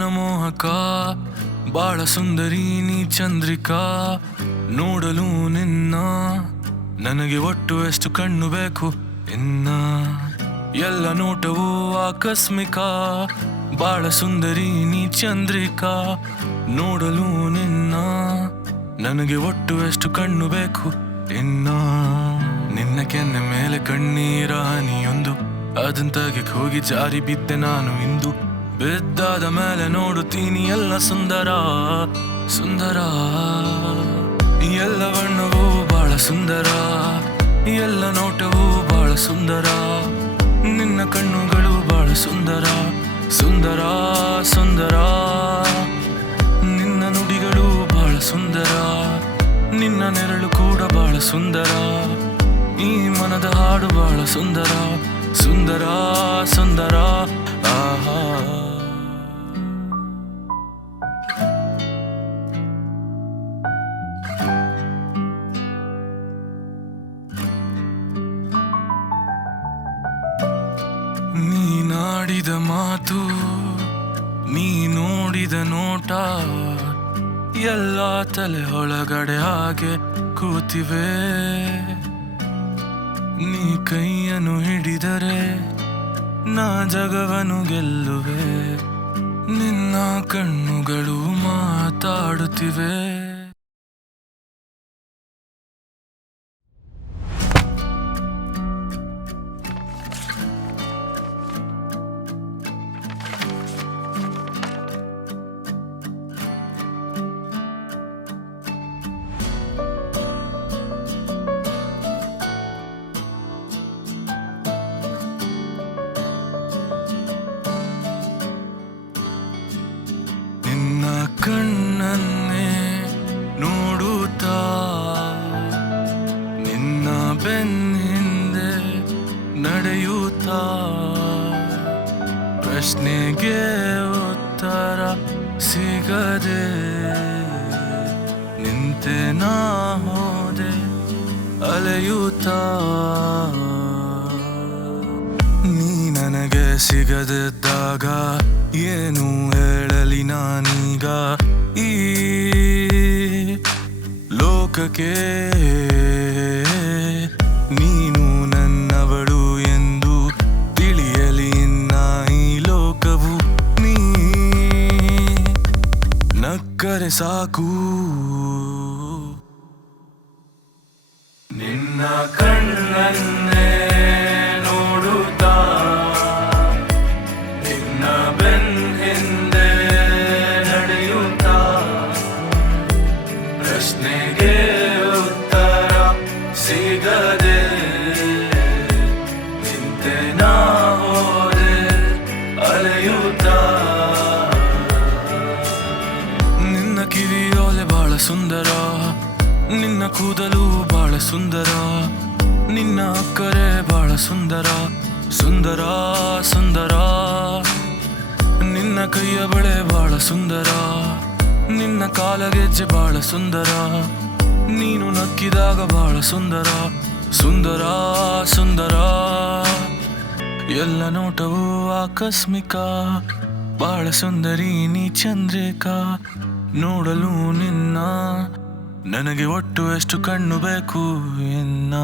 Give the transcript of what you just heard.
ಮನಮೋಹಕ ಬಾಳ ಸುಂದರಿ ನೀ ಚಂದ್ರಿಕಾ ನೋಡಲು ನಿನ್ನ ನನಗೆ ಒಟ್ಟು ಎಷ್ಟು ಕಣ್ಣು ಬೇಕು ಇನ್ನ ಎಲ್ಲ ನೋಟವೂ ಆಕಸ್ಮಿಕ ಬಾಳ ಸುಂದರಿ ನೀ ಚಂದ್ರಿಕಾ ನೋಡಲು ನಿನ್ನ ನನಗೆ ಒಟ್ಟು ಎಷ್ಟು ಕಣ್ಣು ಬೇಕು ಇನ್ನ ನಿನ್ನ ಕೆನ್ನೆ ಮೇಲೆ ಕಣ್ಣೀರ ಹನಿಯೊಂದು ಅದನ್ ತೆಗೆಕ್ ಹೋಗಿ ಜಾರಿ ಬಿದ್ದೆ ನಾನು ಇಂದು ಬಿದ್ದಾದ ಮೇಲೆ ನೋಡುತ್ತೀನಿ ಎಲ್ಲ ಸುಂದರ ಸುಂದರ ಎಲ್ಲ ಬಣ್ಣವೂ ಬಹಳ ಸುಂದರ ಎಲ್ಲ ನೋಟವೂ ಬಹಳ ಸುಂದರ ನಿನ್ನ ಕಣ್ಣುಗಳು ಬಹಳ ಸುಂದರ ಸುಂದರ ಸುಂದರ ನಿನ್ನ ನುಡಿಗಳು ಬಹಳ ಸುಂದರ ನಿನ್ನ ನೆರಳು ಕೂಡ ಬಹಳ ಸುಂದರ ಈ ಮನದ ಹಾಡು ಬಹಳ ಸುಂದರ ಸುಂದರ ಸುಂದರ ಆಹಾ ನೀನಾಡಿದ ಮಾತು ನೀ ನೋಡಿದ ನೋಟ ಎಲ್ಲ ತಲೆ ಒಳಗಡೆ ಹಾಗೆ ಕೂತಿವೆ ನೀ ಕೈಯನ್ನು ಹಿಡಿದರೆ ನಾ ಜಗವನ್ನು ಗೆಲ್ಲುವೆ ನಿನ್ನ ಕಣ್ಣುಗಳು ಮಾತಾಡುತ್ತಿವೆ ನಿನ್ನ ಕಣ್ಣನ್ನೇ ನೋಡುತ್ತಾ ನಿನ್ನ ಬೆನ್ನಿಂದೆ ನಡೆಯುತ್ತಾ ಪ್ರಶ್ನೆಗೆ ಉತ್ತರ ಸಿಗದೆ ನಿಂತೆ ನಾ ಹೋದೆ ಅಲೆಯುತ್ತಾ ನೀ ನನಗೆ ಸಿಗದಿದ್ದಾಗ ಏನು ಹೇಳಲಿ ನಾನೀಗ ಈ ಲೋಕಕ್ಕೆ ನೀನು ನನ್ನವಳು ಎಂದು ತಿಳಿಯಲಿ ಇನ್ನ ಈ ಲೋಕವು ನೀ ನಕ್ಕರೆ ಸಾಕು ನಿನ್ನ ಕಣ್ಣನ್ನೇ ನೋಡುತ್ತಾ ನಿನ್ನ ಬೆನ್ನ ಹಿಂದೆ ನಡೆಯುತ್ತಾ ಪ್ರಶ್ನೆಗೆ ಉತ್ತರ ಸಿಗದೆ ನಿಂತೆ ನಾ ಹೋದೆ ಅಲೆಯುತ್ತಾ ನಿನ್ನ ಕಿವಿಯೋಲೆ ಬಹಳ ಸುಂದರ ನಿನ್ನ ಕೂದಲು ಬಹಳ ಸುಂದರ ನಿನ್ನ ಅಕ್ಕರೆ ಬಹಳ ಸುಂದರ ಸುಂದರ ಸುಂದರ ನಿನ್ನ ಕೈಯ ಬಳೆ ಬಹಳ ಸುಂದರ ನಿನ್ನ ಕಾಲಗೆಜ್ಜೆ ಬಹಳ ಸುಂದರ ನೀನು ನಕ್ಕಿದಾಗ ಬಹಳ ಸುಂದರ ಸುಂದರ ಸುಂದರ ಎಲ್ಲ ನೋಟವೂ ಆಕಸ್ಮಿಕ ಬಹಳ ಸುಂದರಿ ನೀ ಚಂದ್ರಿಕಾ ನೋಡಲು ನಿನ್ನ ನನಗೆ ಒಟ್ಟು ಎಷ್ಟು ಕಣ್ಣು ಬೇಕು ಇನ್ನ